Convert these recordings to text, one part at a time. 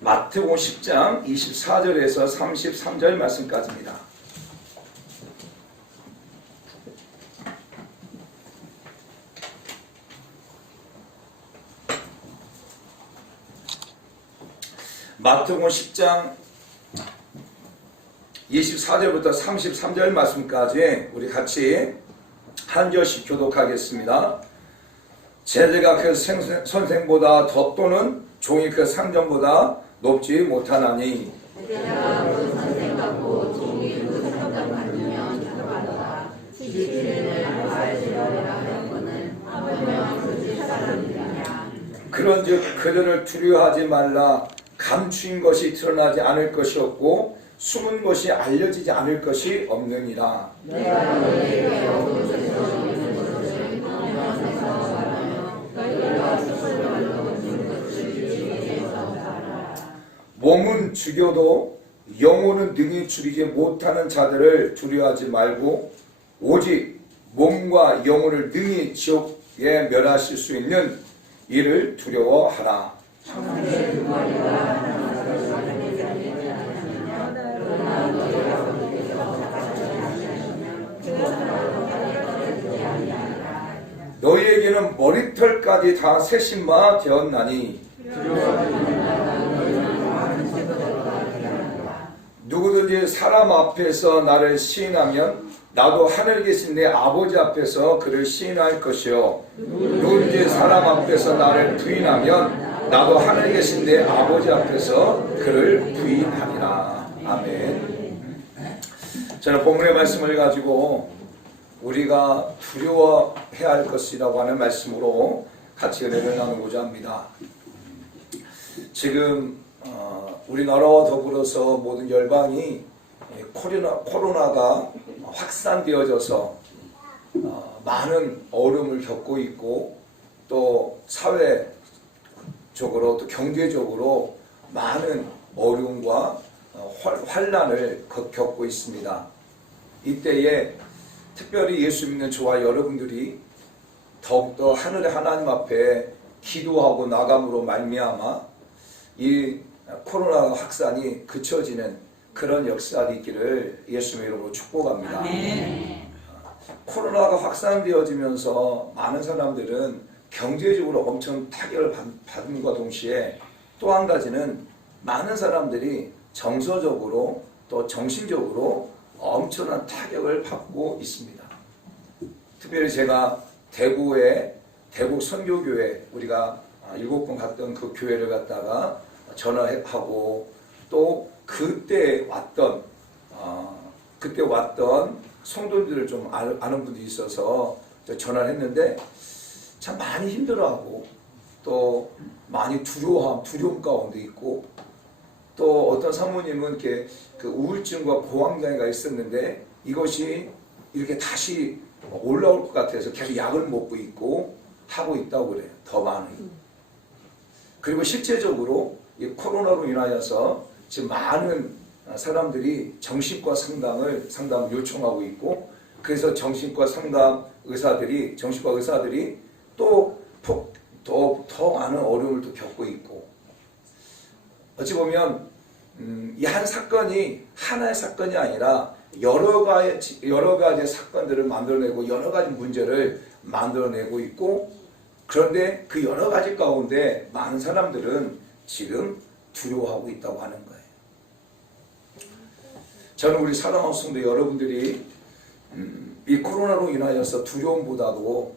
마태복음 10장 24절에서 33절 말씀까지입니다. 마태복음 10장 24절부터 33절 말씀까지 우리 같이 한 절씩 교독하겠습니다. 제자가 그 선생보다 더 또는 종이 그 상전보다 높지 못하나니 제자가 그 선생 같고 종이 그 상전 같으면 주받아라. 지시를 알지러리라 하였거늘 하물며 그들 사람이냐. 그런즉 그들을 두려워하지 말라. 감추인 것이 드러나지 않을 것이 없고 숨은 것이 알려지지 않을 것이 없느니라. 내가 너희에게 어둠에서 있는 것을 명령해서 말하며 너희가 숨을 걸러 준 것을 지키면서 살아라. 몸은 죽여도 영혼은 능히 죽이지 못하는 자들을 두려워하지 말고 오직 몸과 영혼을 능히 지옥에 멸하실 수 있는 이를 두려워하라. 너희에게는 머리털까지 다 세신 바 되었나니 누구든지 사람 앞에서 나를 시인하면 나도 하늘에 계신 내 아버지 앞에서 그를 시인할 것이요 누구든지 사람 앞에서 나를 부인하면 나도 하늘에 계신 내 아버지 앞에서 그를 부인하리라. 아멘. 저는 본문의 말씀을 가지고 우리가 두려워해야 할 것이라고 하는 말씀으로 같이 은혜를 나누고자 합니다. 지금 우리나라와 더불어서 모든 열방이 코로나가 확산되어져서 많은 어려움을 겪고 있고 또 사회적으로 또 경제적으로 많은 어려움과 환난을 겪고 있습니다. 이때에 특별히 예수 믿는 저와 여러분들이 더욱더 하늘의 하나님 앞에 기도하고 나감으로 말미암아 이 코로나 확산이 그쳐지는 그런 역사가 있기를 예수님의 이름으로 축복합니다. 아멘. 코로나가 확산되어지면서 많은 사람들은 경제적으로 엄청 타격을 받는과 동시에 또 한 가지는 많은 사람들이 정서적으로 또 정신적으로 엄청난 타격을 받고 있습니다. 특별히 제가 대구의 대구 선교교회 우리가 7번 갔던 그 교회를 갔다가 전화하고 또 그때 왔던 성도들을 좀 아는 분들이 있어서 전화를 했는데 참 많이 힘들어하고 또 많이 두려움 가운데 있고 또 어떤 사모님은 이렇게 그 우울증과 고황장애가 있었는데 이것이 이렇게 다시 올라올 것 같아서 계속 약을 먹고 있고 하고 있다고 그래요. 더 많이. 그리고 실제적으로 이 코로나로 인하여서 지금 많은 사람들이 정신과 상담을 요청하고 있고 그래서 정신과 의사들이 또 더 많은 어려움을 또 겪고 있고 어찌 보면 이 한 사건이 하나의 사건이 아니라 여러 가지 사건들을 만들어내고 여러 가지 문제를 만들어내고 있고 그런데 그 여러 가지 가운데 많은 사람들은 지금 두려워하고 있다고 하는 거예요. 저는 우리 사랑하는 성도 여러분들이 이 코로나로 인하여서 두려움보다도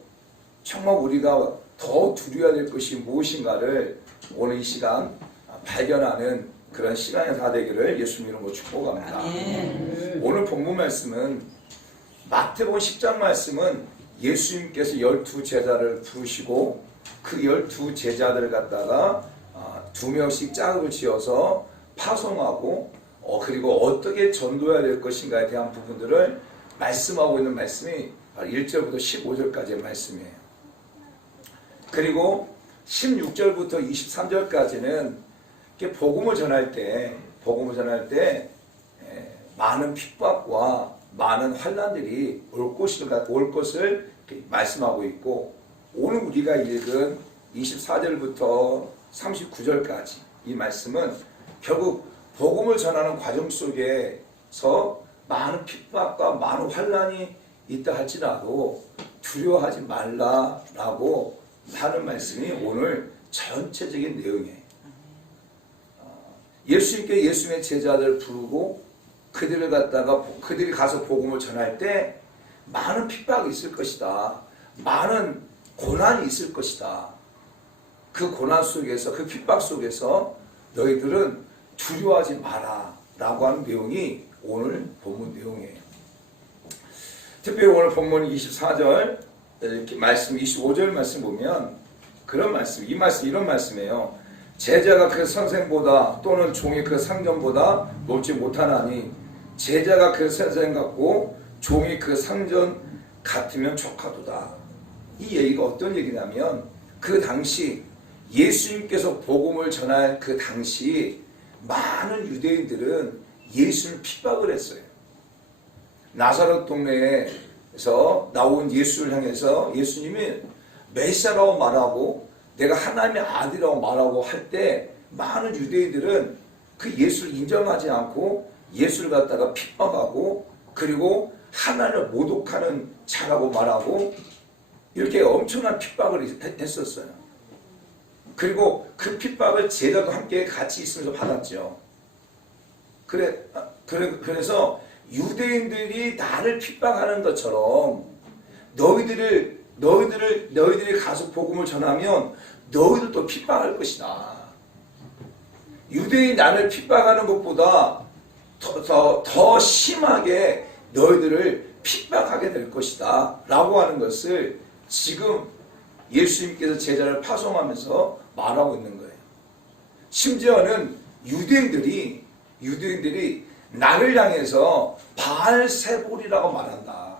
정말 우리가 더 두려워야 될 것이 무엇인가를 오늘 이 시간 발견하는 그런 시간이 다 되기를 예수님 이름으로 축복합니다. 오늘 본문 말씀은 마태복음 10장 말씀은 예수님께서 12제자를 부르시고 그 12제자들을 갖다가 2명씩 짝을 지어서 파송하고 그리고 어떻게 전도해야 될 것인가에 대한 부분들을 말씀하고 있는 말씀이 1절부터 15절까지의 말씀이에요. 그리고 16절부터 23절까지는 복음을 전할 때 많은 핍박과 많은 환난들이 올 것을 말씀하고 있고 오늘 우리가 읽은 24절부터 39절까지 이 말씀은 결국 복음을 전하는 과정 속에서 많은 핍박과 많은 환난이 있다 할지라도 두려워하지 말라라고 하는 말씀이 오늘 전체적인 내용이에요. 예수님께 예수님의 제자들을 부르고 그들이 가서 복음을 전할 때 많은 핍박이 있을 것이다. 많은 고난이 있을 것이다. 그 고난 속에서, 그 핍박 속에서 너희들은 두려워하지 마라 라고 하는 내용이 오늘 본문 내용이에요. 특별히 오늘 본문 24절 이렇게 말씀, 25절 말씀 보면 그런 말씀, 이 말씀 이런 말씀이에요. 제자가 그 선생보다 또는 종이 그 상전보다 높지 못하나니 제자가 그 선생 같고 종이 그 상전 같으면 족하도다. 이 얘기가 어떤 얘기냐면 그 당시 예수님께서 복음을 전할 그 당시 많은 유대인들은 예수를 핍박을 했어요. 나사렛 동네에서 나온 예수를 향해서 예수님이 메시아라고 말하고 내가 하나님의 아들이라고 말하고 할 때 많은 유대인들은 그 예수를 인정하지 않고 예수를 갖다가 핍박하고 그리고 하나님을 모독하는 자라고 말하고 이렇게 엄청난 핍박을 했었어요. 그리고 그 핍박을 제자도 함께 같이 있으면서 받았죠. 그래서 유대인들이 나를 핍박하는 것처럼 너희들이 가서 복음을 전하면 너희들도 핍박할 것이다. 유대인이 나를 핍박하는 것보다 더 심하게 너희들을 핍박하게 될 것이다 라고 하는 것을 지금 예수님께서 제자를 파송하면서 말하고 있는 거예요. 심지어는 유대인들이 나를 향해서 바알세볼이라고 말한다.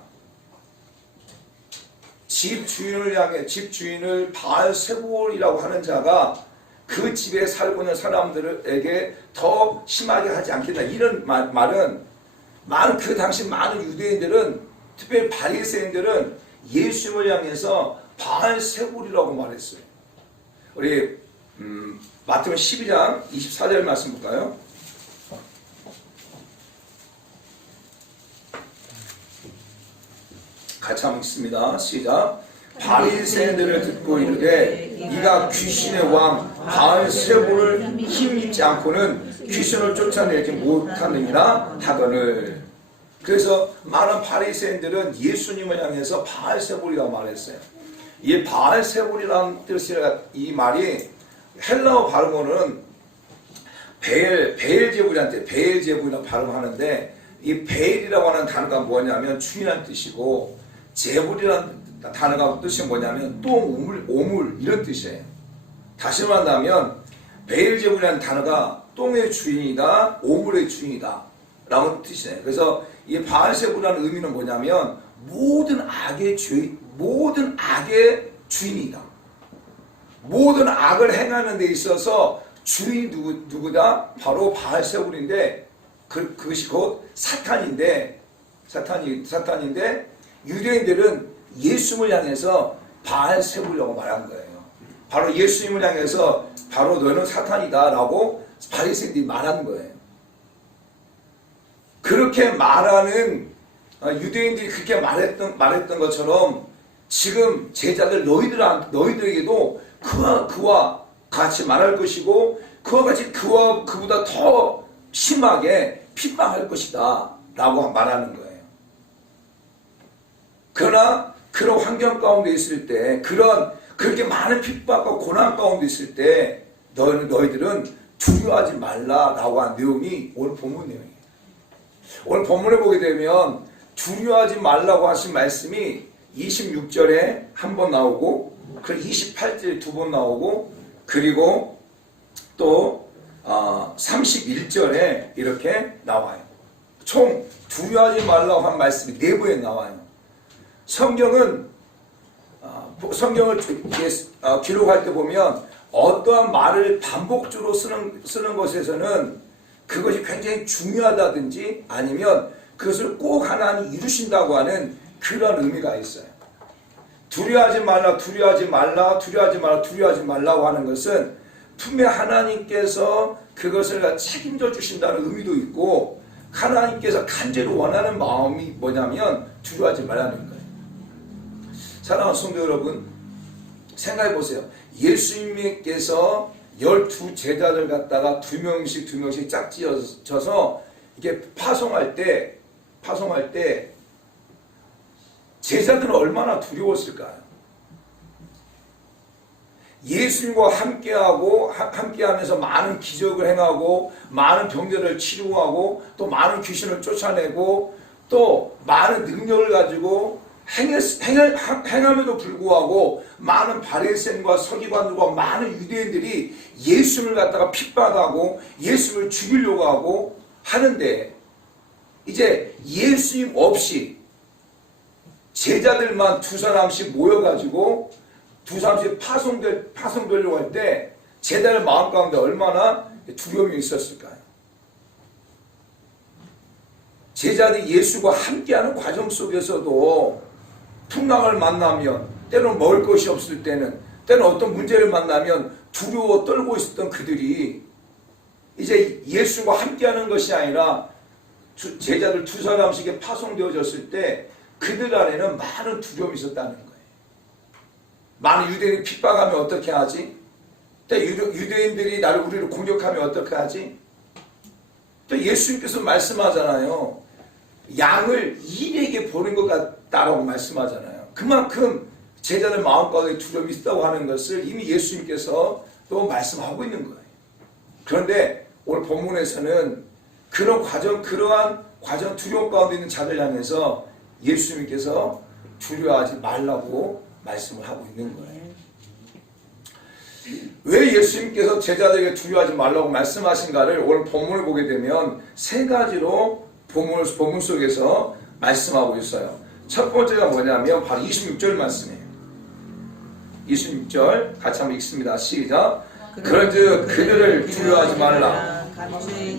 집 주인을 바알세볼이라고 하는 자가 그 집에 살고 있는 사람들에게 더 심하게 하지 않겠다. 이런 말은 그 당시 많은 유대인들은 특별히 바리새인들은 예수님을 향해서 바알세볼이라고 말했어요. 우리 마태복음 12장 24절 말씀 볼까요? 같이 한번 읽습니다. 시작. 바리새인들을 듣고 이르되 네가 귀신의 왕 바알세볼을 힘입지 않고는 귀신을 쫓아내지 못하느니라 하거늘. 그래서 많은 바리새인들은 예수님을 향해서 바알세볼이라고 말했어요. 이 바알세볼이라는 뜻이라 이 말이 헬라어 발음으로는 베엘제불이라고 발음하는데 이 베엘이라고 하는 단어가 뭐냐면 주인이라는 뜻이고 제불이라는 단어가 뜻이 뭐냐면 똥, 오물 이런 뜻이에요. 다시 말한다면 베엘제불이라는 단어가 똥의 주인이다, 오물의 주인이다 라는 뜻이에요. 그래서 이 바알세불이라는 의미는 뭐냐면 모든 악의 주인이다. 모든 악을 행하는 데 있어서 주인이 누구다? 바로 바알세불인데 그것이 곧 사탄인데 유대인들은 예수님을 향해서 바알세불이라고 말한 거예요. 바로 예수님을 향해서 바로 너는 사탄이다 라고 바리새인들이 말한 거예요. 그렇게 말하는 유대인들이 그렇게 말했던 것처럼 지금 제자들 너희들에게도 그와 같이 말할 것이고 그와 같이 그보다 더 심하게 핍박할 것이다 라고 말하는 거예요. 그러나 그런 환경 가운데 있을 때 그렇게 많은 핍박과 고난 가운데 있을 때 너희들은 두려워하지 말라라고 한 내용이 오늘 본문 내용이에요. 오늘 본문에 보게 되면 두려워하지 말라고 하신 말씀이 26절에 한 번 나오고 그리고 28절에 두 번 나오고 그리고 또 31절에 이렇게 나와요. 총 두려워하지 말라고 한 말씀이 네 번에 나와요. 성경을 기록할 때 보면 어떠한 말을 반복적으로 쓰는 것에서는 그것이 굉장히 중요하다든지 아니면 그것을 꼭 하나님이 이루신다고 하는 그런 의미가 있어요. 두려워하지 말라고 하는 것은 분명 하나님께서 그것을 책임져 주신다는 의미도 있고 하나님께서 간절히 원하는 마음이 뭐냐면 두려워하지 말라는 거예요. 사랑하는 성도 여러분, 생각해 보세요. 예수님께서 12 제자들 갖다가 두 명씩 짝지어서 이게 파송할 때 제자들은 얼마나 두려웠을까요? 예수님과 함께하면서 많은 기적을 행하고 많은 병들을 치료하고 또 많은 귀신을 쫓아내고 또 많은 능력을 가지고 행함에도 불구하고 많은 바리새인과 서기관들과 많은 유대인들이 예수를 갖다가 핍박하고 예수를 죽이려고 하고 하는데 이제 예수님 없이 제자들만 두 사람씩 모여가지고 두 사람씩 파송되려고 할 때 제자들 마음 가운데 얼마나 두려움이 있었을까요? 제자들이 예수와 함께하는 과정 속에서도 풍랑을 만나면 때로는 먹을 것이 없을 때는 어떤 문제를 만나면 두려워 떨고 있었던 그들이 이제 예수와 함께하는 것이 아니라 제자들 두 사람씩에 파송되어졌을 때 그들 안에는 많은 두려움이 있었다는 거예요. 많은 유대인이 핍박하면 어떻게 하지? 또 유대인들이 우리를 공격하면 어떻게 하지? 또 예수님께서 말씀하잖아요. 양을 이에게 보는 것 같다라고 말씀하잖아요. 그만큼 제자들 마음가운데 두려움이 있다고 하는 것을 이미 예수님께서 또 말씀하고 있는 거예요. 그런데 오늘 본문에서는 그러한 과정 두려움 가운데 있는 자들 향해서 예수님께서 두려워하지 말라고 말씀을 하고 있는 거예요. 왜 예수님께서 제자들에게 두려워하지 말라고 말씀하신가를 오늘 본문을 보게 되면 세 가지로 본문 속에서 말씀하고 있어요. 첫 번째가 뭐냐면 바로 26절 말씀이에요. 26절 같이 한번 읽습니다. 시작. 그런즉 그들을 두려워하지 말라.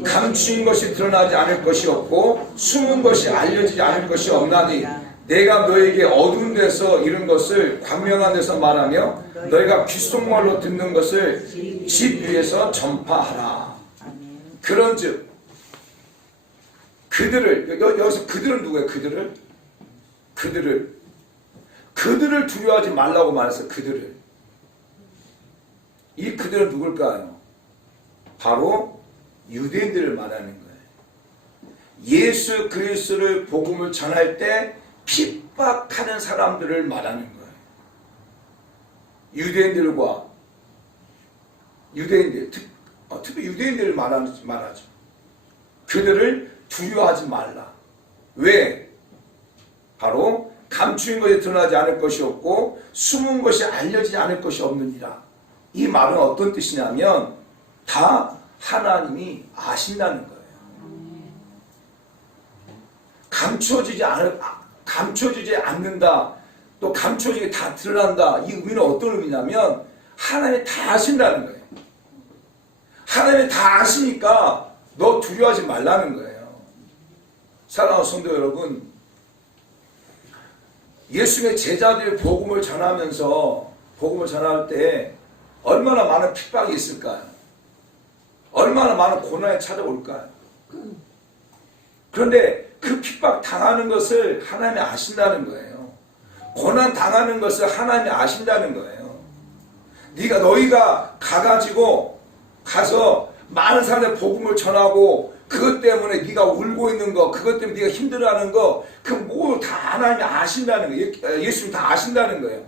감추인 것이 드러나지 않을 것이 없고 숨은 것이 알려지지 않을 것이 없나니 내가 너에게 어두운 데서 이른 것을 광명한 데서 말하며 너희가 귓속말로 듣는 것을 집 위에서 전파하라. 그런즉 그들을 여기서 그들은 누구예요? 그들을 두려워하지 말라고 말했어요. 이 그들은 누굴까요? 바로 유대인들을 말하는 거예요. 예수 그리스도를 복음을 전할 때 핍박하는 사람들을 말하는 거예요. 특히 유대인들을 말하죠. 그들을 두려워하지 말라. 왜? 바로 감추인 것이 드러나지 않을 것이 없고 숨은 것이 알려지지 않을 것이 없느니라. 이 말은 어떤 뜻이냐면 다 하나님이 아신다는 거예요. 감춰지지 않는다. 또 감춰지게 다 드러난다. 이 의미는 어떤 의미냐면 하나님이 다 아신다는 거예요. 하나님이 다 아시니까 너 두려워하지 말라는 거예요. 사랑하는 성도 여러분, 예수님의 제자들이 복음을 전할 때 얼마나 많은 핍박이 있을까요? 얼마나 많은 고난이 찾아올까요? 그런데 그 핍박 당하는 것을 하나님이 아신다는 거예요. 고난 당하는 것을 하나님이 아신다는 거예요. 너희가 가서 많은 사람들 복음을 전하고 그것 때문에 네가 울고 있는 거, 그것 때문에 네가 힘들어하는 거, 그 모두 다 하나님이 아신다는 거예요. 예수님 다 아신다는 거예요.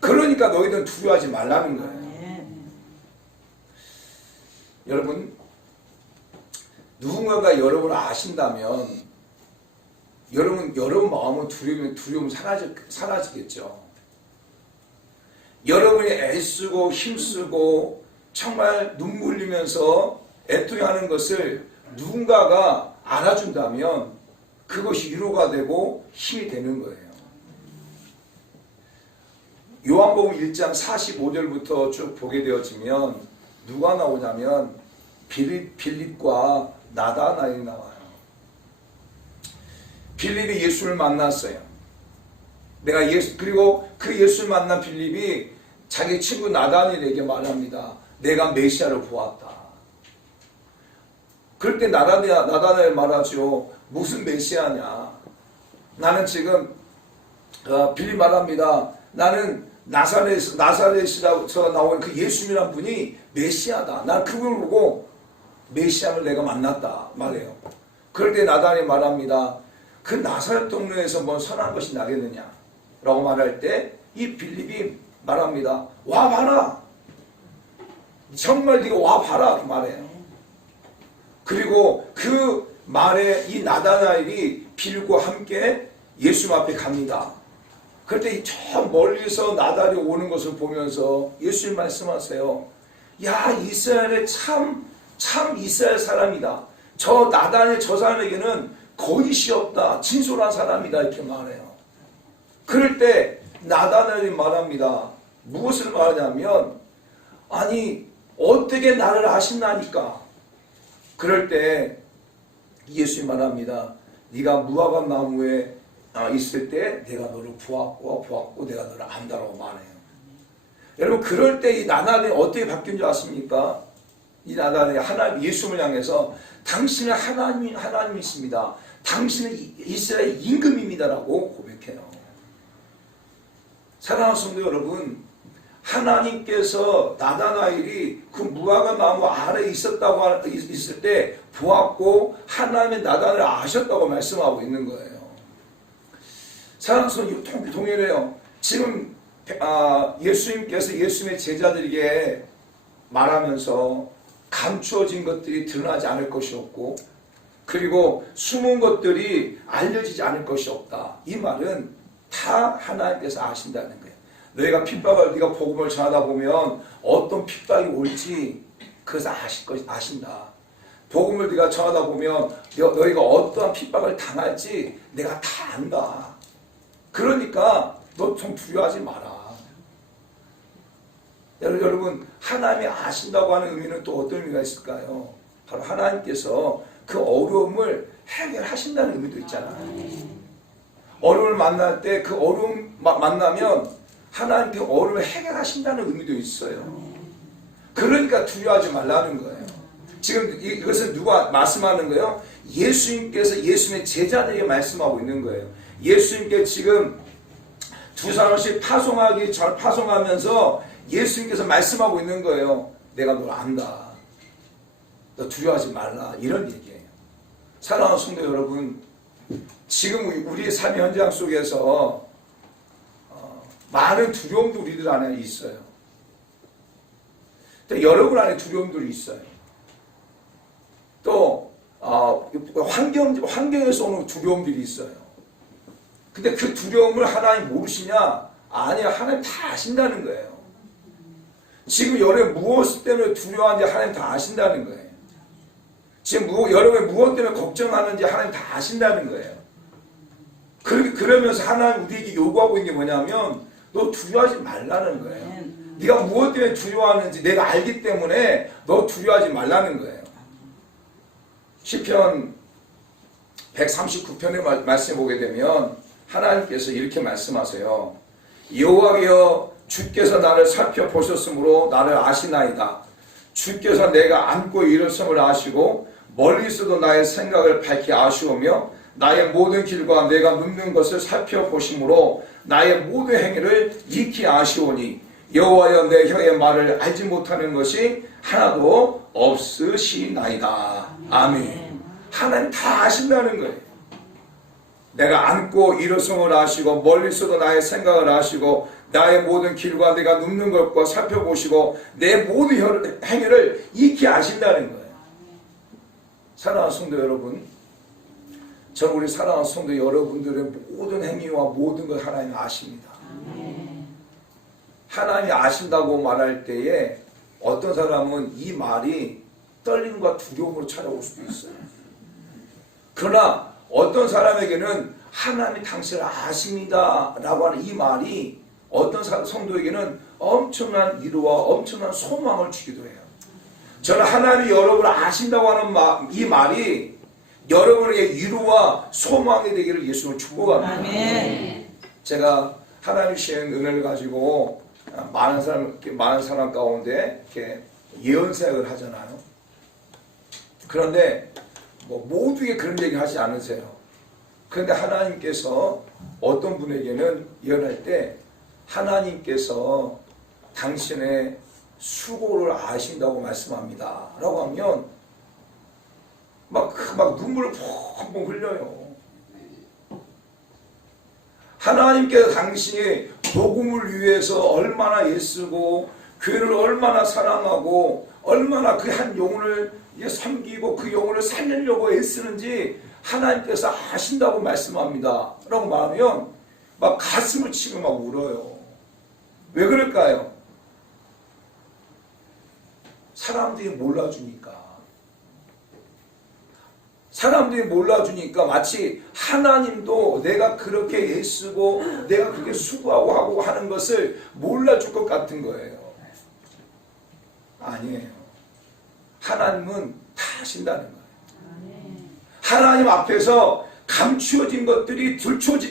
그러니까 너희들은 두려워하지 말라는 거예요. 여러분, 누군가가 여러분을 아신다면 여러분 마음은 두려움 사라지겠죠. 여러분이 애쓰고 힘쓰고 정말 눈물 흘리면서 애통하는 것을 누군가가 알아준다면 그것이 위로가 되고 힘이 되는 거예요. 요한복음 1장 45절부터 쭉 보게 되어지면 누가 나오냐면 빌립과 나다나엘이 나와요. 빌립이 예수를 만났어요. 그리고 그 예수를 만난 빌립이 자기 친구 나다나엘에게 말합니다. 내가 메시아를 보았다. 그럴 때 나다나엘 말하죠. 무슨 메시아냐. 나는 지금 빌리 말합니다. 나는 나사렛에서 나온 그 예수님이란 분이 메시아다. 난 그분을 보고 메시아를 내가 만났다 말해요. 그럴 때 나다나엘이 말합니다. 그 나사렛 동네에서 뭔 선한 것이 나겠느냐 라고 말할 때 이 빌립이 말합니다. 와 봐라. 정말 네가 와 봐라 그 말해요. 그리고 그 말에 이 나다나엘이 빌과 함께 예수님 앞에 갑니다. 그럴 때 저 멀리서 나다나엘이 오는 것을 보면서 예수님 말씀하세요. 야, 이스라엘의 참 이스라엘 사람이다. 저 나다나엘 저 사람에게는 거짓이 없다. 진솔한 사람이다. 이렇게 말해요. 그럴 때 나다나엘이 말합니다. 무엇을 말하냐면 아니 어떻게 나를 아신다니까. 그럴 때 예수님 말합니다. 네가 무화과 나무에 있을 때 내가 너를 보았고 내가 너를 안다라고 말해요. 여러분 그럴 때 이 나다나엘이 어떻게 바뀐 줄 아십니까? 이 나다나엘이 하나님 예수님을 향해서 당신은 하나님이십니다. 당신은 이스라엘 임금입니다라고 고백해요. 사랑하는 성도 여러분, 하나님께서 나다나엘이 그 무화과 나무 아래에 있을 때 보았고 하나님의 나다나엘을 아셨다고 말씀하고 있는 거예요. 사랑하는 성도 동일해요. 지금 예수님께서 예수님의 제자들에게 말하면서 감추어진 것들이 드러나지 않을 것이 없고 그리고 숨은 것들이 알려지지 않을 것이 없다. 이 말은 다 하나님께서 아신다는 거예요. 너희가 네가 복음을 전하다 보면 어떤 핍박이 올지 그것을 아신다. 복음을 네가 전하다 보면 너희가 어떠한 핍박을 당할지 내가 다 안다. 그러니까 너 좀 두려워하지 마라. 여러분 하나님이 아신다고 하는 의미는 또 어떤 의미가 있을까요? 바로 하나님께서 그 어려움을 해결하신다는 의미도 있잖아요. 어려움을 만날 때 그 어려움 만나면 하나님께 어려움을 해결하신다는 의미도 있어요. 그러니까 두려워하지 말라는 거예요. 지금 이것은 누가 말씀하는 거예요? 예수님께서 예수님의 제자들에게 말씀하고 있는 거예요. 예수님께 지금 두 사람씩 파송하면서 예수님께서 말씀하고 있는 거예요. 내가 널 안다. 너 두려워하지 말라. 이런 얘기예요. 사랑하는 성도 여러분, 지금 우리의 삶의 현장 속에서 많은 두려움도 우리들 안에 있어요. 또 여러분 안에 두려움들이 있어요. 또 환경에서 오는 두려움들이 있어요. 근데 그 두려움을 하나님 모르시냐? 아니야, 하나님 다 아신다는 거예요. 지금 여러분 무엇 때문에 두려워하는지 하나님 다 아신다는 거예요. 지금 여러분이 무엇 때문에 걱정하는지 하나님 다 아신다는 거예요. 그러면서 하나님 우리에게 요구하고 있는 게 뭐냐면 너 두려워하지 말라는 거예요. 네가 무엇 때문에 두려워하는지 내가 알기 때문에 너 두려워하지 말라는 거예요. 시편 139편의 말씀에 보게 되면 하나님께서 이렇게 말씀하세요. 여호와여 주께서 나를 살펴보셨으므로 나를 아시나이다. 주께서 내가 앉고 일어섬을 아시고 멀리서도 나의 생각을 밝히 아시오며 나의 모든 길과 내가 눕는 것을 살펴보심으로 나의 모든 행위를 익히 아시오니 여호와여 내 혀의 말을 알지 못하는 것이 하나도 없으시나이다. 아멘. 하나님 다 아신다는 거예요. 내가 앉고 일어섬을 아시고 멀리서도 나의 생각을 아시고 나의 모든 길과 내가 눕는 것과 살펴보시고 내 모든 행위를 익히 아신다는 거예요. 사랑하는 성도 여러분, 저는 우리 사랑하는 성도 여러분들의 모든 행위와 모든 걸 하나님이 아십니다. 하나님이 아신다고 말할 때에 어떤 사람은 이 말이 떨림과 두려움으로 찾아올 수도 있어요. 그러나 어떤 사람에게는 하나님이 당신을 아십니다 라고 하는 이 말이 어떤 성도에게는 엄청난 위로와 엄청난 소망을 주기도 해요. 저는 하나님이 여러분을 아신다고 하는 이 말이 여러분에게 위로와 소망이 되기를 예수님을 축복합니다. 아멘. 제가 하나님 주신 은혜를 가지고 많은 사람 가운데 이렇게 예언 사역을 하잖아요. 그런데 뭐 모두에게 그런 얘기 하지 않으세요. 그런데 하나님께서 어떤 분에게는 예언할 때 하나님께서 당신의 수고를 아신다고 말씀합니다 라고 하면 막 눈물을 펑펑 흘려요. 하나님께서 당신이 복음을 위해서 얼마나 애쓰고 교회를 얼마나 사랑하고 얼마나 그 한 영혼을 섬기고 그 영혼을 살리려고 애쓰는지 하나님께서 아신다고 말씀합니다 라고 말하면 막 가슴을 치고 막 울어요. 왜 그럴까요? 사람들이 몰라주니까. 사람들이 몰라주니까 마치 하나님도 내가 그렇게 애쓰고 내가 그렇게 수고하고 하고 하는 것을 몰라줄 것 같은 거예요. 아니에요. 하나님은 다 아신다는 거예요. 하나님 앞에서 감추어진 것들이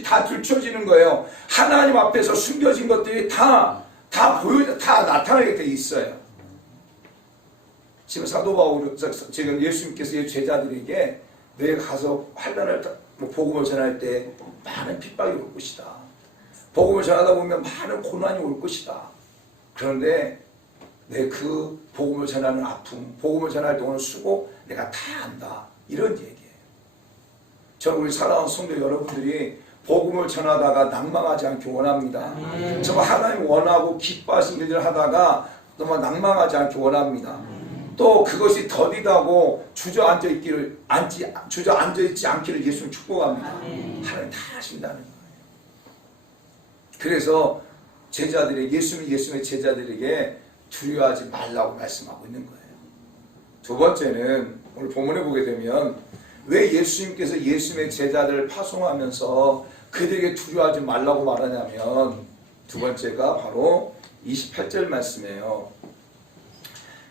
다 들춰지는 거예요. 하나님 앞에서 숨겨진 것들이 다 나타나게 돼 있어요. 지금 사도 바울, 지금 예수님께서 제자들에게 너희가 가서 환난을 복음을 전할 때 많은 핍박이 올 것이다. 복음을 전하다 보면 많은 고난이 올 것이다. 그런데 내 그 복음을 전하는 아픔, 복음을 전할 때 오는 수고 내가 다 안다. 이런 얘기예요. 저는 우리 사랑하는 성도 여러분들이 복음을 전하다가 낭망하지 않기 원합니다. 정말 하나님 원하고 기뻐하신 일을 하다가 정말 낭망하지 않기 원합니다. 또 그것이 더디다고 주저앉아 있지 않기를 예수님 축복합니다. 하나님 다 하신다는 거예요. 그래서 예수님의 제자들에게 두려워하지 말라고 말씀하고 있는 거예요. 두 번째는 오늘 본문에 보게 되면 왜 예수님께서 예수님의 제자들을 파송하면서 그들에게 두려워하지 말라고 말하냐면 두 번째가 바로 28절 말씀이에요.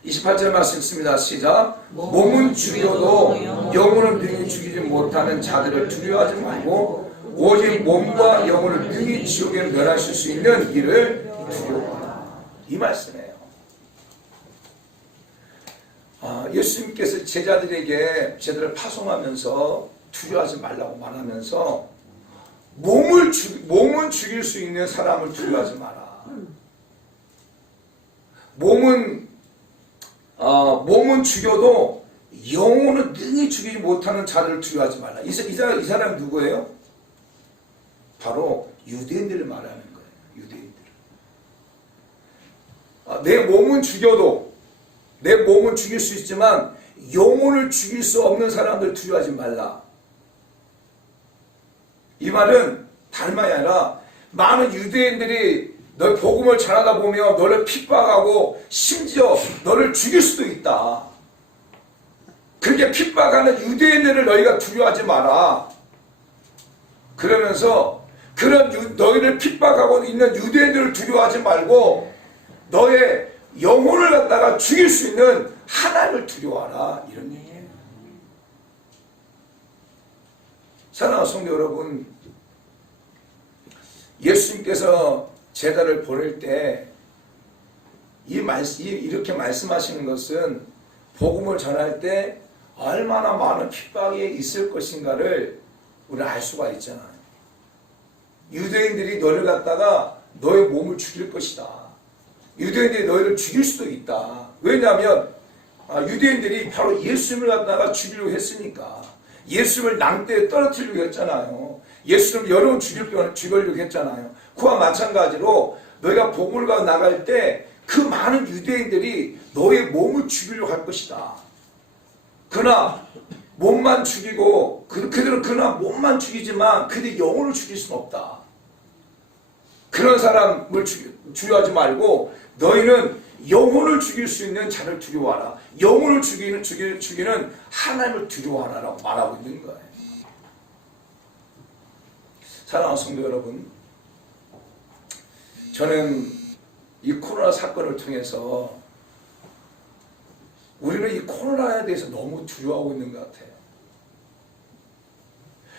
28절 말씀 있습니다. 시작. 몸은 죽여도 영혼을 능히 죽이지 못하는 자들을 두려워하지 말고 오직 몸과 영혼을 능히 지옥에 멸하실 수 있는 이를 두려워하라. 이 말씀이에요. 예수님께서 제자들을 파송하면서 두려워하지 말라고 말하면서 몸은 죽일 수 있는 사람을 두려워하지 마라. 몸은 죽여도 영혼은 능히 죽이지 못하는 자를 두려워하지 말라. 이 사람이 누구예요? 바로 유대인들을 말하는 거예요. 유대인들. 내 몸은 죽일 수 있지만 영혼을 죽일 수 없는 사람들 두려워하지 말라. 이 말은 다른 말이 아니라 많은 유대인들이 너 복음을 전하다 보면 너를 핍박하고 심지어 너를 죽일 수도 있다. 그렇게 핍박하는 유대인들을 너희가 두려워하지 마라. 그러면서 그런 너희를 핍박하고 있는 유대인들을 두려워하지 말고 너의 영혼을 갖다가 죽일 수 있는 하나님을 두려워하라. 이런 얘기예요. 사랑하는 성도 여러분, 예수님께서 제자를 보낼 때 이렇게 말씀하시는 것은 복음을 전할 때 얼마나 많은 핍박이 있을 것인가를 우리는 알 수가 있잖아요. 유대인들이 너를 갖다가 너의 몸을 죽일 것이다. 유대인들이 너희를 죽일 수도 있다. 왜냐하면 유대인들이 바로 예수님을 갖다가 죽이려고 했으니까. 예수님을 낭대에 떨어뜨리려고 했잖아요. 예수님을 여러 번 죽이려고 했잖아요. 그와 마찬가지로 너희가 복음을 가지고 나갈 때 그 많은 유대인들이 너의 몸을 죽이려고 할 것이다. 그러나 몸만 죽이고 그들은 그러나 몸만 죽이지만 그들이 영혼을 죽일 수는 없다. 그런 사람을 두려워하지 말고 너희는 영혼을 죽일 수 있는 자를 두려워하라. 영혼을 죽이는 하나님을 두려워하라라고 말하고 있는 거예요. 사랑하는 성도 여러분, 저는 이 코로나 사건을 통해서 우리는 이 코로나에 대해서 너무 두려워하고 있는 것 같아요.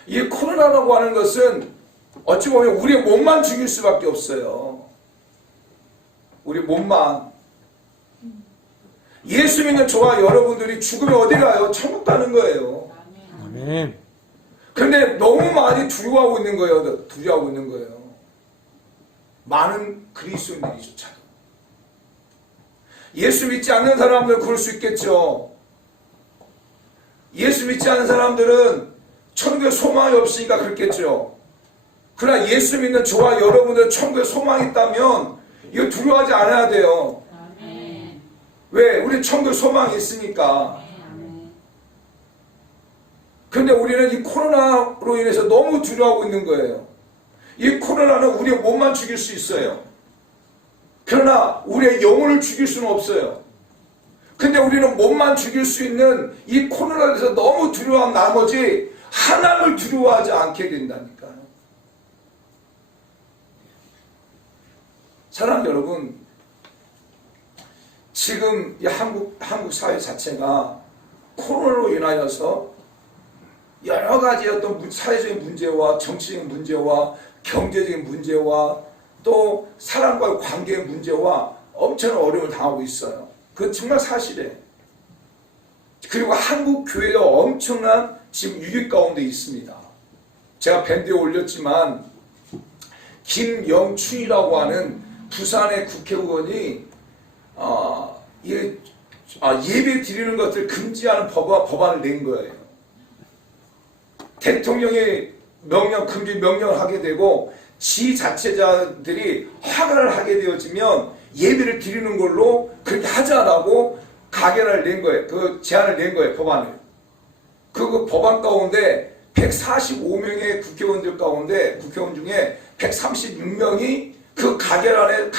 이 코로나라고 하는 것은 어찌 보면 우리의 몸만 죽일 수밖에 없어요. 우리 몸만. 예수 믿는 저와 여러분들이 죽으면 어디 가요? 천국 가는 거예요. 아멘. 그런데 너무 많이 두려워하고 있는 거예요. 두려워하고 있는 거예요. 많은 그리스도인들이조차도. 예수 믿지 않는 사람들은 그럴 수 있겠죠. 예수 믿지 않는 사람들은 천국에 소망이 없으니까 그렇겠죠. 그러나 예수 믿는 저와 여러분들은 천국에 소망이 있다면 이거 두려워하지 않아야 돼요. 왜? 우리 천국에 소망이 있으니까. 그런데 우리는 이 코로나로 인해서 너무 두려워하고 있는 거예요. 이 코로나는 우리의 몸만 죽일 수 있어요. 그러나 우리의 영혼을 죽일 수는 없어요. 근데 우리는 몸만 죽일 수 있는 이 코로나에 대해서 너무 두려워한 나머지 하나님을 두려워하지 않게 된다니까요. 사랑하는 여러분, 지금 이 한국 사회 자체가 코로나로 인하여서 여러 가지 어떤 사회적인 문제와 정치적인 문제와 경제적인 문제와 또 사람과의 관계의 문제와 엄청난 어려움을 당하고 있어요. 그건 정말 사실이에요. 그리고 한국 교회가 엄청난 지금 위기 가운데 있습니다. 제가 밴드에 올렸지만 김영춘이라고 하는 부산의 국회의원이 예배 드리는 것을 금지하는 법안을 낸 거예요. 대통령이 금지 명령을 하게 되고 지자체자들이 허가를 하게 되어지면 예배를 드리는 걸로 그렇게 하자라고 가결을 낸 거예요. 그 제안을 낸 거예요. 법안을. 그 법안 가운데 145명의 국회의원들 가운데 국회의원 중에 136명이 그 가결안에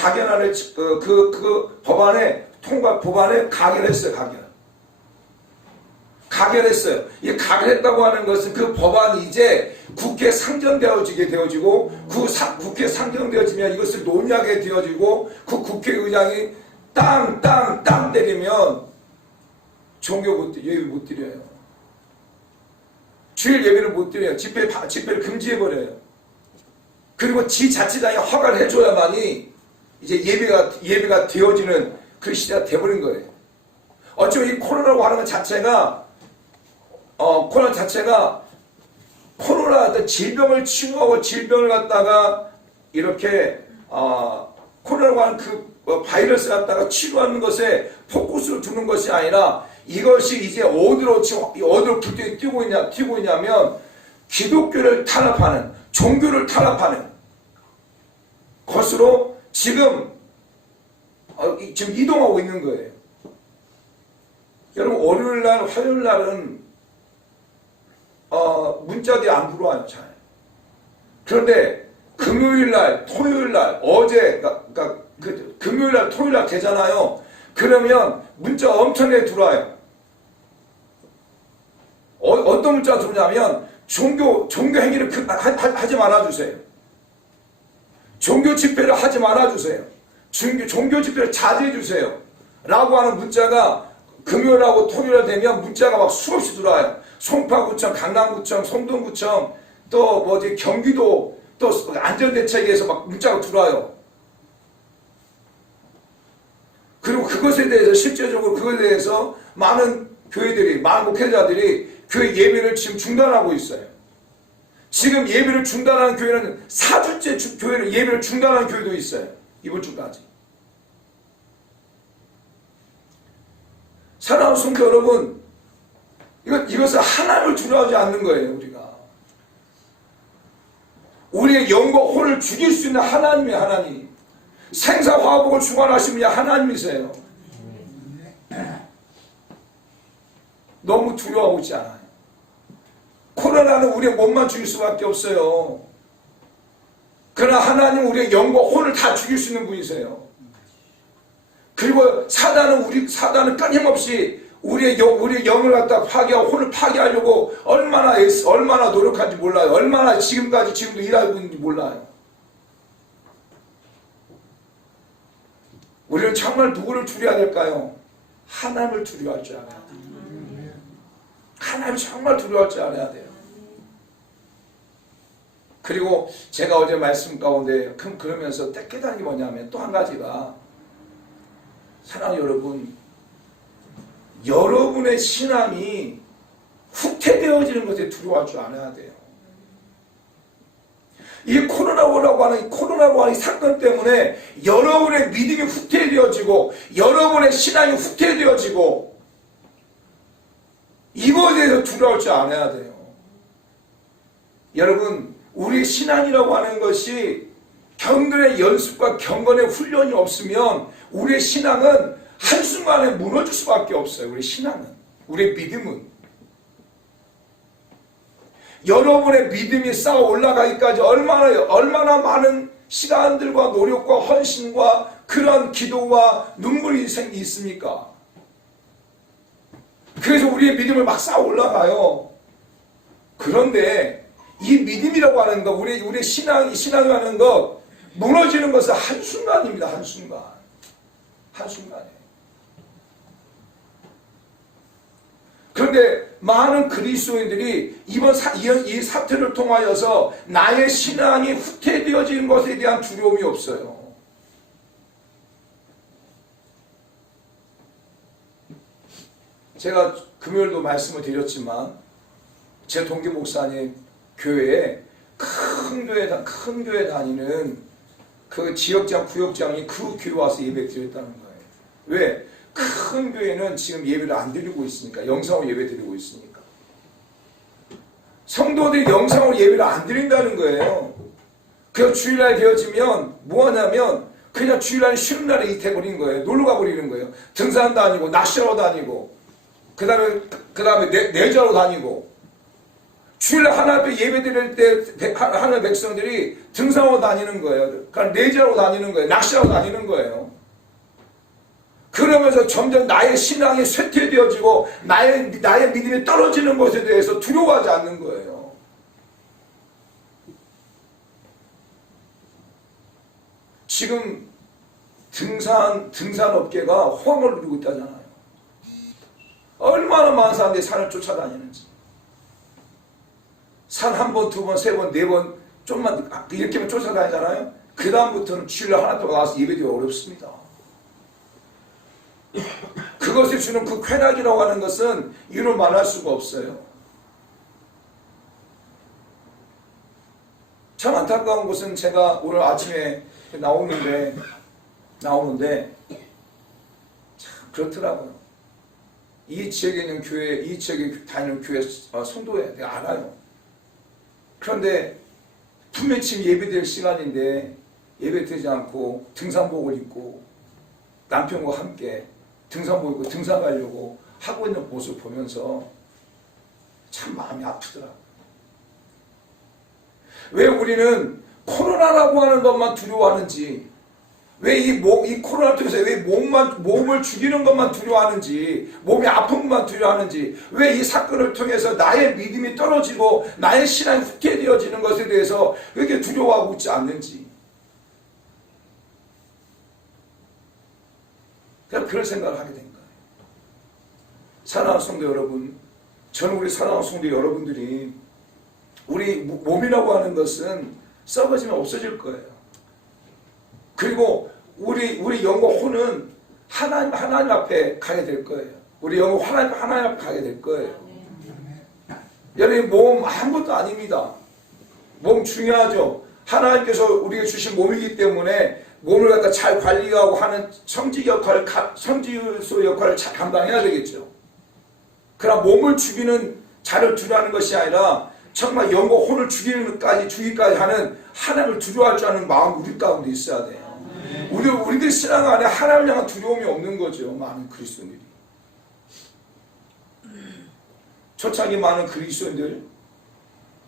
그 법안에 법안에 가결했어요. 가결했어요. 이 가결했다고 하는 것은 그 법안이 이제 국회에 상정되어지게 되어지고 국회에 상정되어지면 이것을 논의하게 되어지고 그 국회의장이 땅 때리면 예배 못 드려요. 주일 예배를 못 드려요. 집회를 금지해버려요. 그리고 지자체장이 허가를 해줘야만이 이제 예배가 되어지는 그 시대가 돼버린 거예요. 어쩌면 이 코로나라고 하는 것 자체가 코로나 질병을 치유하고 질병을 갖다가 이렇게 코로나라고 하는 그 바이러스 갖다가 치료하는 것에 포커스를 두는 것이 아니라 이것이 이제 어디로 불똥이 튀고 있냐면 기독교를 탄압하는 종교를 탄압하는 것으로 지금 이동하고 있는 거예요. 여러분 월요일날 화요일날은 문자들이 안 들어와요. 잘. 그런데 금요일날 토요일날 금요일날 토요일날 되잖아요. 그러면 문자가 엄청나게 들어와요. 어떤 문자가 들어오냐면 종교 행위를 하지 말아주세요. 종교 집회를 하지 말아주세요. 종교 집회를 자제해주세요. 라고 하는 문자가 금요일하고 토요일 되면 문자가 막 수없이 들어와요. 송파구청, 강남구청, 성동구청, 또 경기도 또 안전대책에서 막 문자가 들어와요. 그리고 그것에 대해서 실제적으로 그것에 대해서 많은 목회자들이 교회 예배를 지금 중단하고 있어요. 지금 예배를 중단하는 교회는 4주째 예배를 중단하는 교회도 있어요. 이번 주까지. 사랑하는 성도 여러분, 이것은 하나님을 두려워하지 않는 거예요. 우리의 영과 혼을 죽일 수 있는 하나님이 하나님. 생사화복을 주관하시는 분이 하나님이세요. 너무 두려워하고 있지 않아요. 코로나는 우리의 몸만 죽일 수밖에 없어요. 그러나 하나님은 우리의 영과 혼을 다 죽일 수 있는 분이세요. 그리고 사단은 끊임없이 우리의 영을 갖다 파괴하고 혼을 파괴하려고 얼마나 노력한지 몰라요. 얼마나 지금도 일하고 있는지 몰라요. 우리는 정말 누구를 두려워야 될까요? 하나님을 두려워할 줄 알아야 돼요. 하나님을 정말 두려워할 줄 알아야 돼요. 그리고 제가 어제 말씀 가운데 그러면서 깨달은 게 뭐냐면 또 한 가지가 사랑하는 여러분, 여러분의 신앙이 후퇴되어지는 것에 두려워할 줄 알아야 돼요. 이 코로나라고 하는 이 사건 때문에 여러분의 믿음이 후퇴되어지고 여러분의 신앙이 후퇴되어지고 이거에 대해서 두려워할 줄 알아야 돼요. 여러분, 우리 신앙이라고 하는 것이 경건의 연습과 경건의 훈련이 없으면 우리의 신앙은 한순간에 무너질 수밖에 없어요. 우리 신앙은, 우리의 믿음은. 여러분의 믿음이 쌓아 올라가기까지 얼마나 많은 시간들과 노력과 헌신과 그런 기도와 눈물이 있습니까? 그래서 우리의 믿음을 막 쌓아 올라가요. 그런데 이 믿음이라고 하는 것, 우리 신앙이라는 것, 무너지는 것은 한순간입니다. 한순간에. 그런데 많은 그리스도인들이 이 사태를 통하여서 나의 신앙이 후퇴되어지는 것에 대한 두려움이 없어요. 제가 금요일도 말씀을 드렸지만 제 동기 목사님 교회에 큰 교회 다니는 그 지역장, 구역장이 그 교회 와서 예배 드렸다는 거예요. 왜? 큰 교회는 지금 예배를 안 드리고 있으니까, 영상으로 예배 드리고 있으니까. 성도들이 영상으로 예배를 안 드린다는 거예요. 그래서 주일날 되어지면 뭐 하냐면 그냥 주일날 쉬는 날에 이태버린 거예요. 놀러 가버리는 거예요. 등산 다니고 낚시하러 다니고 그 다음에 내자로 다니고 주일날 하나님 예배 드릴 때 하나님 백성들이 등산하러 다니는 거예요. 그러니까 내자로 다니는 거예요. 낚시하러 다니는 거예요. 그러면서 점점 나의 신앙이 쇠퇴되어지고 나의 믿음이 떨어지는 것에 대해서 두려워하지 않는 거예요. 지금 등산업계가 호황을 누리고 있다잖아요. 얼마나 많은 사람들이 산을 쫓아다니는지. 산 한 번, 두 번, 세 번, 네 번 좀만 이렇게만 쫓아다니잖아요. 그 다음부터는 주일날 하나 또 나와서 예배드리기 어렵습니다. 그것이 주는 그 쾌락이라고 하는 것은 이루 말할 수가 없어요. 참 안타까운 것은 제가 오늘 아침에 나오는데 참 그렇더라고요. 이 지역에 있는 교회, 이 지역에 다니는 교회 성도에 내가 알아요. 그런데 분명히 지금 예배될 시간인데 예배드리지 않고 등산복을 입고 남편과 함께 등산복 입고 등산 가려고 하고 있는 모습을 보면서 참 마음이 아프더라고요. 왜 우리는 코로나라고 하는 것만 두려워하는지, 왜 이 코로나 통해서 왜 몸을 죽이는 것만 두려워하는지, 몸이 아픈 것만 두려워하는지, 왜 이 사건을 통해서 나의 믿음이 떨어지고 나의 신앙이 후퇴되어지는 것에 대해서 왜 이렇게 두려워하고 있지 않는지. 그런 생각을 하게 된 거예요. 사랑하는 성도 여러분, 저는 우리 사랑하는 성도 여러분들이 우리 몸이라고 하는 것은 썩어지면 없어질 거예요. 그리고 우리 영과 혼은 하나님 앞에 가게 될 거예요. 우리 영과 하나님 앞에 가게 될 거예요. 여러분, 몸 아무것도 아닙니다. 몸 중요하죠. 하나님께서 우리에게 주신 몸이기 때문에 몸을 갖다 잘 관리하고 하는 성지유소 역할을 잘 감당해야 되겠죠. 그러나 몸을 죽이는 자를 두려워하는 것이 아니라 정말 영과 혼을 죽이기까지 하는 하나님을 두려워할 줄 아는 마음이 우리 가운데 있어야 돼요. 우리들 신앙 안에 하나님을 향한 두려움이 없는 거죠. 많은 그리스도인들이. 초창기 많은 그리스도인들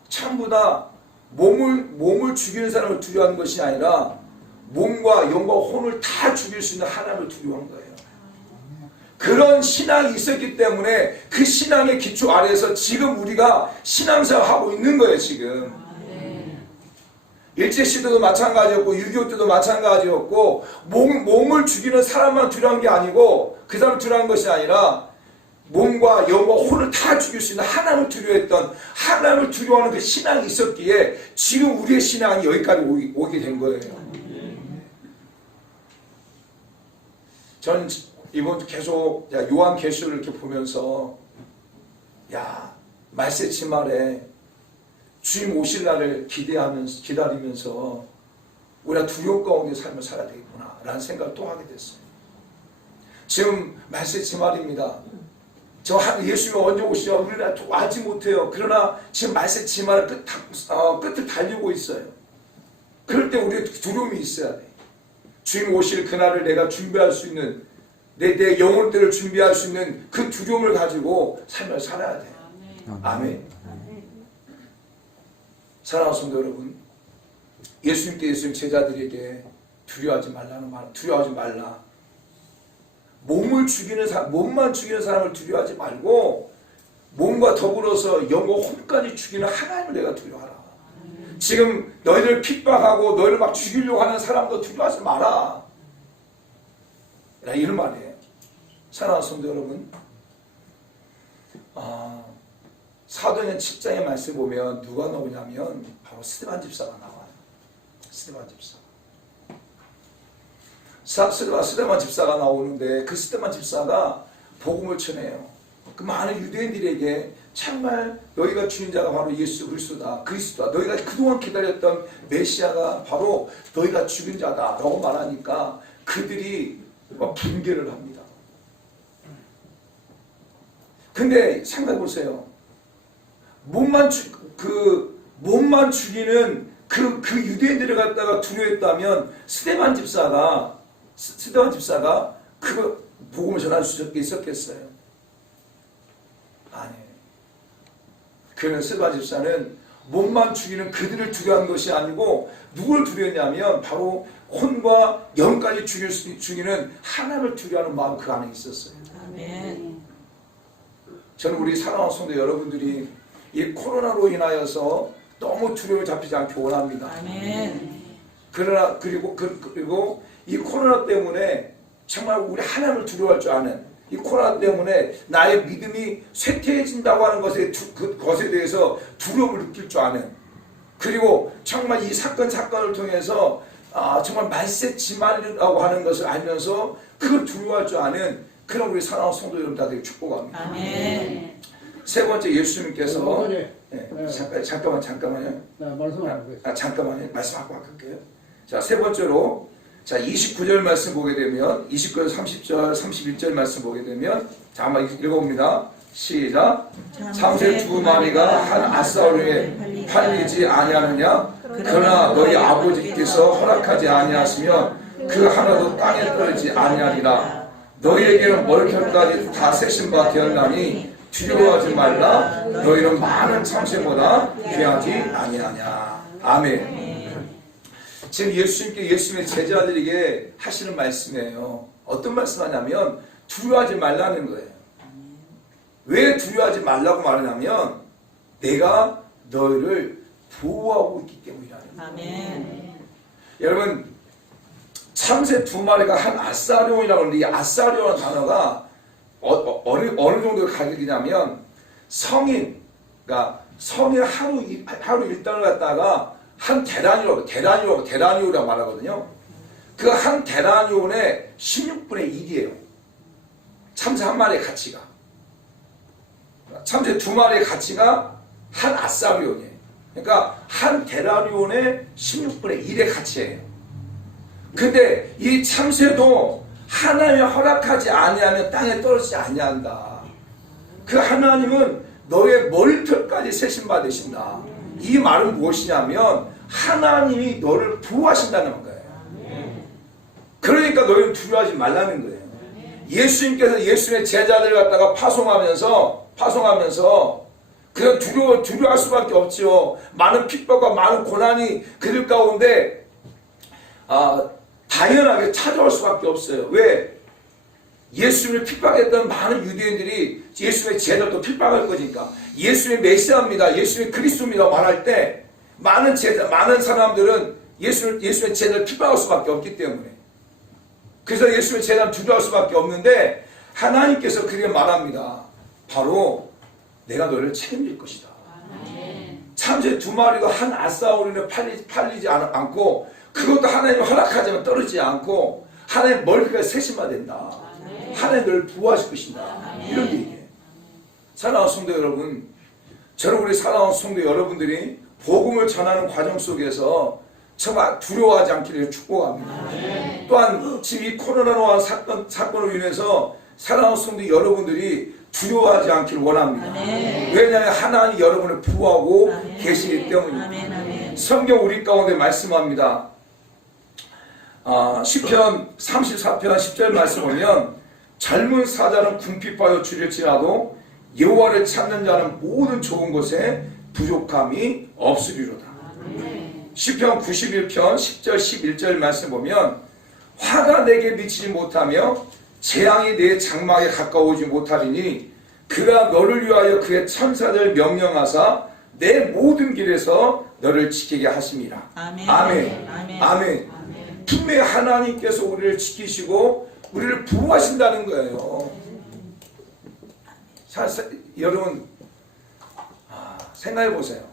전부 다 몸을 죽이는 사람을 두려워하는 것이 아니라 몸과 영과 혼을 다 죽일 수 있는 하나님을 두려워한 거예요. 그런 신앙이 있었기 때문에 그 신앙의 기초 아래에서 지금 우리가 신앙생활을 하고 있는 거예요. 지금 일제시대도 마찬가지였고 6.25 때도 마찬가지였고 몸을 죽이는 사람만 두려운 게 아니고 그 사람 두려운 것이 아니라 몸과 영과 혼을 다 죽일 수 있는 하나님을 두려워했던, 하나님을 두려워하는 그 신앙이 있었기에 지금 우리의 신앙이 여기까지 오게 된 거예요. 저는 이번 계속 요한계시록을 이렇게 보면서 말세치 말에 주님 오실 날을 기다리면서 우리가 두려움 가운데 삶을 살아야 되겠구나 라는 생각을 또 하게 됐어요. 지금 말세치 말입니다. 예수님이 언제 오시냐 우리는 알지 못해요. 그러나 지금 말세치 말의 끝을 달리고 있어요. 그럴 때 우리의 두려움이 있어야 돼. 주님 오실 그날을 내가 준비할 수 있는 내 영혼들을 준비할 수 있는 그 두려움을 가지고 삶을 살아야 돼. 아멘. 사랑하는 성도 여러분, 예수님 제자들에게 두려워하지 말라. 몸만 죽이는 사람을 두려워하지 말고 몸과 더불어서 영과 혼까지 죽이는 하나님을 내가 두려워하라. 지금 너희를 핍박하고 너희를 막 죽이려고 하는 사람도 두려워하지 마라. 이런 말이에요. 사랑하는 성도 여러분, 사도행전 7장의 말씀 보면 누가 나오냐면 바로 스데반 집사가 나와요. 스데반 집사가 나오는데 그 스데반 집사가 복음을 전해요. 그 많은 유대인들에게 정말 너희가 주인 자가 바로 예수 그리스도다. 너희가 그동안 기다렸던 메시아가 바로 너희가 죽인 자다 라고 말하니까 그들이 분개를 합니다. 근데 생각해 보세요. 몸만 죽이는 그 유대인들을 갖다가 두려워했다면 스데반 집사가 그 복음을 전할 수 있었겠어요? 아니에요. 그는 스데반 집사는 몸만 죽이는 그들을 두려워한 것이 아니고 누굴 두려웠냐면 바로 혼과 영까지 죽이는 하나님을 두려워하는 마음 그 안에 있었어요. 아멘. 저는 우리 사랑하는 성도 여러분들이 이 코로나로 인하여서 너무 두려움을 잡히지 않기 원합니다. 아멘. 그러나 그리고 이 코로나 때문에 정말 우리 하나님을 두려워할 줄 아는 이 코로나 때문에 나의 믿음이 쇠퇴해진다고 하는 것에 대해서 두려움을 느낄 줄 아는, 그리고 정말 이 사건을 통해서 정말 말세지말이라고 하는 것을 알면서 그걸 두려워할 줄 아는 그런 우리 사랑하는 성도 여러분들에게 축복합니다. 아멘. 세 번째, 예수님께서 잠깐만요. 잠깐만요. 말씀하고 갈게요. 자, 세 번째로 29절 말씀 보게 되면 29절, 30절, 31절 말씀 보게 되면 한번 읽어봅니다. 시작. 참새 두 마리가 한 아싸리에 팔리지 아니하느냐? 그러나 너희 아버지께서 허락하지 아니하시면 그 하나도 땅에 떨어지지 아니하리라. 너희에게는 머리털까지 다 세신 바 되었나니 두려워하지 말라. 너희는 많은 참새보다 귀하지 아니하냐. 아멘. 지금 예수님의 제자들에게 하시는 말씀이에요. 어떤 말씀하냐면 두려워하지 말라는 거예요. 왜 두려워하지 말라고 말하냐면 내가 너희를 보호하고 있기 때문이라는 거예요. 아멘. 여러분, 참새 두 마리가 한 아싸리온이라고 하는데 이 아싸리온이라는 단어가 어느 정도 가격이냐면 그러니까 성인 하루 일당을 갖다가 한 데나리오라고 말하거든요. 그 한 데나리온의 16분의 1이에요. 참새 한 마리의 가치가. 참새 두 마리의 가치가 한 아싸리온이에요. 그러니까 한 데나리온의 16분의 1의 가치예요. 근데 이 참새도 하나님이 허락하지 아니하면 땅에 떨어지지 아니한다. 그 하나님은 너의 머리털까지 세신 바 되신다. 이 말은 무엇이냐면 하나님이 너를 보호하신다는 거예요. 그러니까 너희는 두려워하지 말라는 거예요. 예수님께서 예수님의 제자들을 갖다가 파송하면서 그냥 두려워할 수밖에 없죠. 많은 핍박과 많은 고난이 그들 가운데 당연하게 찾아올 수밖에 없어요. 왜? 예수님을 핍박했던 많은 유대인들이 예수님의 제자도 핍박할 거니까. 예수님의 메시아입니다, 예수님의 그리스도입니다 말할 때 많은 사람들은 예수님의 제자를 핍박할 수밖에 없기 때문에. 그래서 예수님의 제자를 두려워할 수밖에 없는데 하나님께서 그렇게 말합니다. 바로 내가 너를 책임질 것이다. 참새 두 마리가 한 아싸오리는 팔리지 않고 그것도 하나님이 허락하지만 떨어지지 않고 하나님 머리까지 세심화 된다. 하나님 너를 부호하실 것이다. 이런 얘기예요. 사랑하는 성도 여러분, 저는 우리 사랑하는 성도 여러분들이 복음을 전하는 과정 속에서 정말 두려워하지 않기를 축복합니다. 또한 지금 이 코로나 사건으로 인해서 사랑하는 성도 여러분들이 두려워하지 않기를 원합니다. 왜냐하면 하나님 여러분을 부호하고 계시기 때문입니다. 성경 우리 가운데 말씀합니다. 시편 34편 10절 말씀 보면 젊은 사자는 궁핍하여 줄일지라도 여호와를 찾는 자는 모든 좋은 것에 부족함이 없으리로다. 시편 91편 10절 11절 말씀 보면 화가 내게 미치지 못하며 재앙이 내 장막에 가까워오지 못하리니 그가 너를 위하여 그의 천사들 명령하사 내 모든 길에서 너를 지키게 하심이라. 아멘. 아멘. 아멘. 아멘. 분명히 하나님께서 우리를 지키시고 우리를 부호하신다는 거예요. 여러분 생각해 보세요.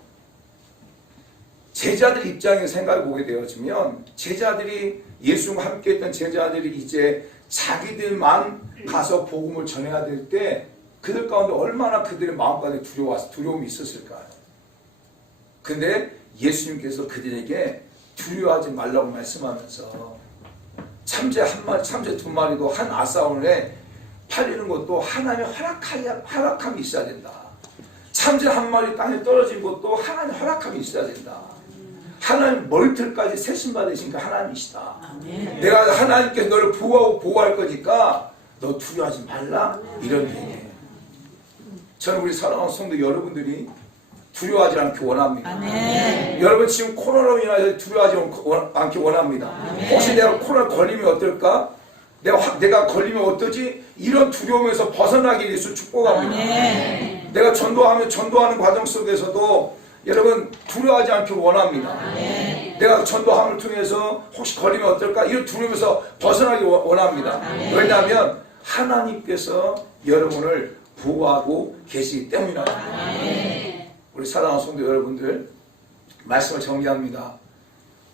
제자들 입장에서 생각해 보게 되어지면 제자들이 예수와 함께 했던 제자들이 이제 자기들만 가서 복음을 전해야 될 때 그들 가운데 얼마나 그들의 마음가운데 두려움이 있었을까요? 근데 예수님께서 그들에게 두려워하지 말라고 말씀하면서 참새 한 마리, 참새 두 마리도 한 아사원에 팔리는 것도 하나님의 허락함이 있어야 된다. 참새 한 마리 땅에 떨어진 것도 하나님의 허락함이 있어야 된다. 하나님 머리털까지 세신받으신 그 하나님이시다. 아멘. 내가 하나님께 너를 보호하고 보호할 거니까 너 두려워하지 말라. 이런 얘기예요. 저는 우리 사랑하는 성도 여러분들이 두려워하지 않기 원합니다. 아멘. 여러분 지금 코로나로 인하여 두려워하지 않기 원합니다. 아멘. 혹시 내가 코로나 걸리면 어떨까? 내가 걸리면 어떠지? 이런 두려움에서 벗어나기 위해서 축복합니다. 아멘. 내가 전도하는 과정 속에서도 여러분 두려워하지 않기 원합니다. 아멘. 내가 전도함을 통해서 혹시 걸리면 어떨까? 이런 두려움에서 벗어나기 원합니다. 아멘. 왜냐하면 하나님께서 여러분을 보호하고 계시기 때문이다. 아멘. 우리 사랑하는 성도 여러분들 말씀을 정리합니다.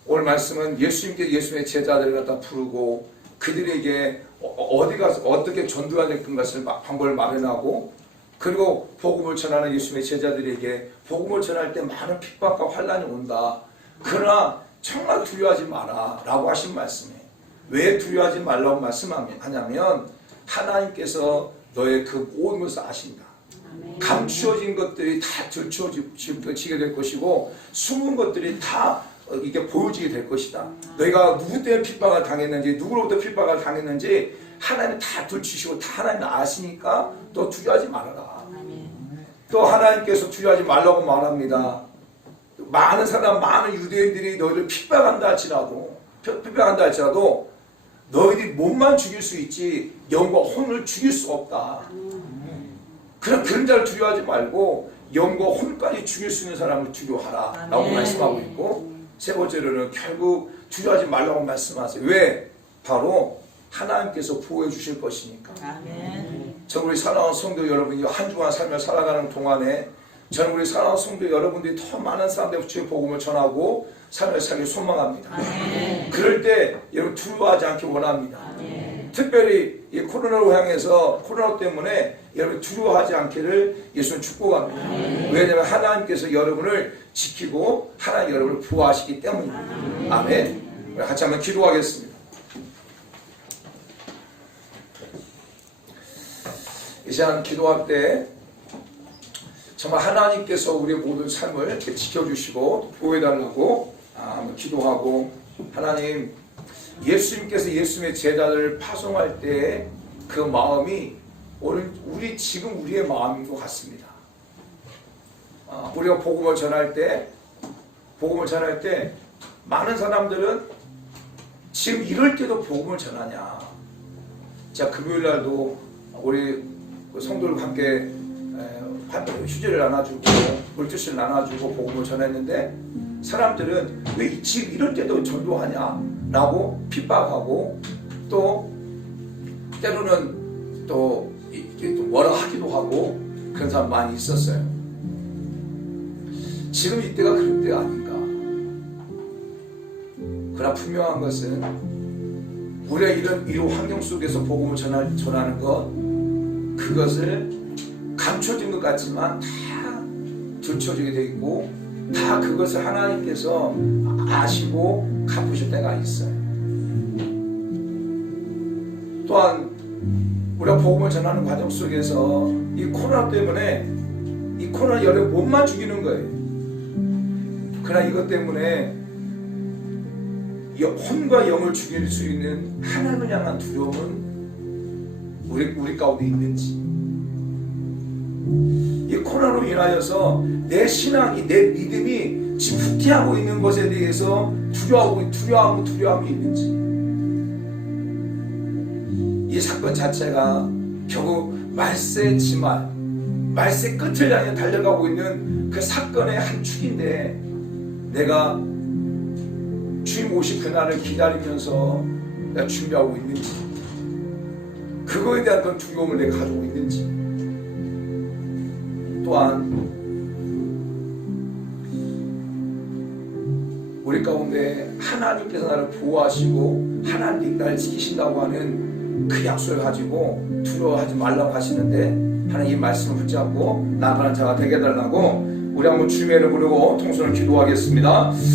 오늘 말씀은 예수님의 제자들을 갖다 부르고 그들에게 어디 가서 어떻게 전도해야 될 것을 방법을 마련하고 그리고 복음을 전하는 예수님의 제자들에게 복음을 전할 때 많은 핍박과 환난이 온다. 그러나 정말 두려워하지 마라 라고 하신 말씀이에요. 왜 두려워하지 말라고 말씀하냐면 하나님께서 너의 그 모든 것을 아신다. 감추어진 것들이 다 들춰지게 될 것이고 숨은 것들이 다 이게 보여지게 될 것이다. 너희가 누구 때문에 핍박을 당했는지 누구로부터 핍박을 당했는지 하나님이 다 들추시고 다 하나님이 아시니까 또 두려워하지 말아라. 또 하나님께서 두려워하지 말라고 말합니다. 많은 유대인들이 너희를 핍박한다 할지라도 너희들이 몸만 죽일 수 있지 영과 혼을 죽일 수 없다. 그런 자를 두려워하지 말고 영과 혼까지 죽일 수 있는 사람을 두려워하라 라고 말씀하고 있고 세 번째로는 결국 두려워하지 말라고 말씀하세요. 왜? 바로 하나님께서 보호해 주실 것이니까. 저 우리 사랑하는 성도 여러분이 한 주간 삶을 살아가는 동안에 저는 우리 사랑하는 성도 여러분들이 더 많은 사람들의 주의 복음을 전하고 삶을 살기 소망합니다. 그럴 때 여러분 두려워하지 않기 원합니다. 특별히 이 코로나로 향해서 코로나 때문에 여러분 두려워하지 않기를 예수는 축복합니다. 왜냐하면 하나님께서 여러분을 지키고 하나님 여러분을 보호하시기 때문입니다. 아멘. 같이 한번 기도하겠습니다. 이 시간 기도할 때 정말 하나님께서 우리의 모든 삶을 이렇게 지켜주시고 보호해달라고 한번 기도하고 하나님 예수님께서 예수님의 제자들을 파송할 때 그 마음이 오늘 지금 우리의 마음인 것 같습니다. 우리가 복음을 전할 때 많은 사람들은 지금 이럴 때도 복음을 전하냐. 자 금요일 날도 우리 성도들과 함께 휴지를 나눠주고 물티슈를 나눠주고 복음을 전했는데 사람들은 왜 지금 이럴 때도 전도하냐 라고 핍박하고 또 때로는 또 뭐라 하기도 하고 그런 사람 많이 있었어요. 지금 이때가 그럴 때가 아닌가. 그러나 분명한 것은 우리가 이런 환경 속에서 복음을 전하는 것, 그것을 감춰진 것 같지만 다 들춰지게 되어 있고, 다 그것을 하나님께서 아시고 갚으실 때가 있어요. 또한 우리가 복음을 전하는 과정 속에서 이 코로나 때문에, 이 코로나 열에 몸만 죽이는 거예요. 그러나 이것 때문에 혼과 영을 죽일 수 있는 하나님을 향한 두려움은 우리 가운데 있는지, 이 코로나로 인하여서 내 신앙이, 내 믿음이 지금 후퇴하고 있는 것에 대해서 두려움이 있는지, 이 사건 자체가 결국 말세 끝을 향해 달려가고 있는 그 사건의 한 축인데, 내가 주님 오실 그날을 기다리면서 내가 준비하고 있는지, 그거에 대한 그런 두려움을 내가 가지고 있는지, 또한 우리 가운데 하나님께서 나를 보호하시고 하나님이 나를 지키신다고 하는 그 약속을 가지고 두려워하지 말라고 하시는데, 하나님 이 말씀을 붙잡고 나가는 자가 되게 해달라고 우리 한번 주님의 이름을 부르고 통성을 기도하겠습니다.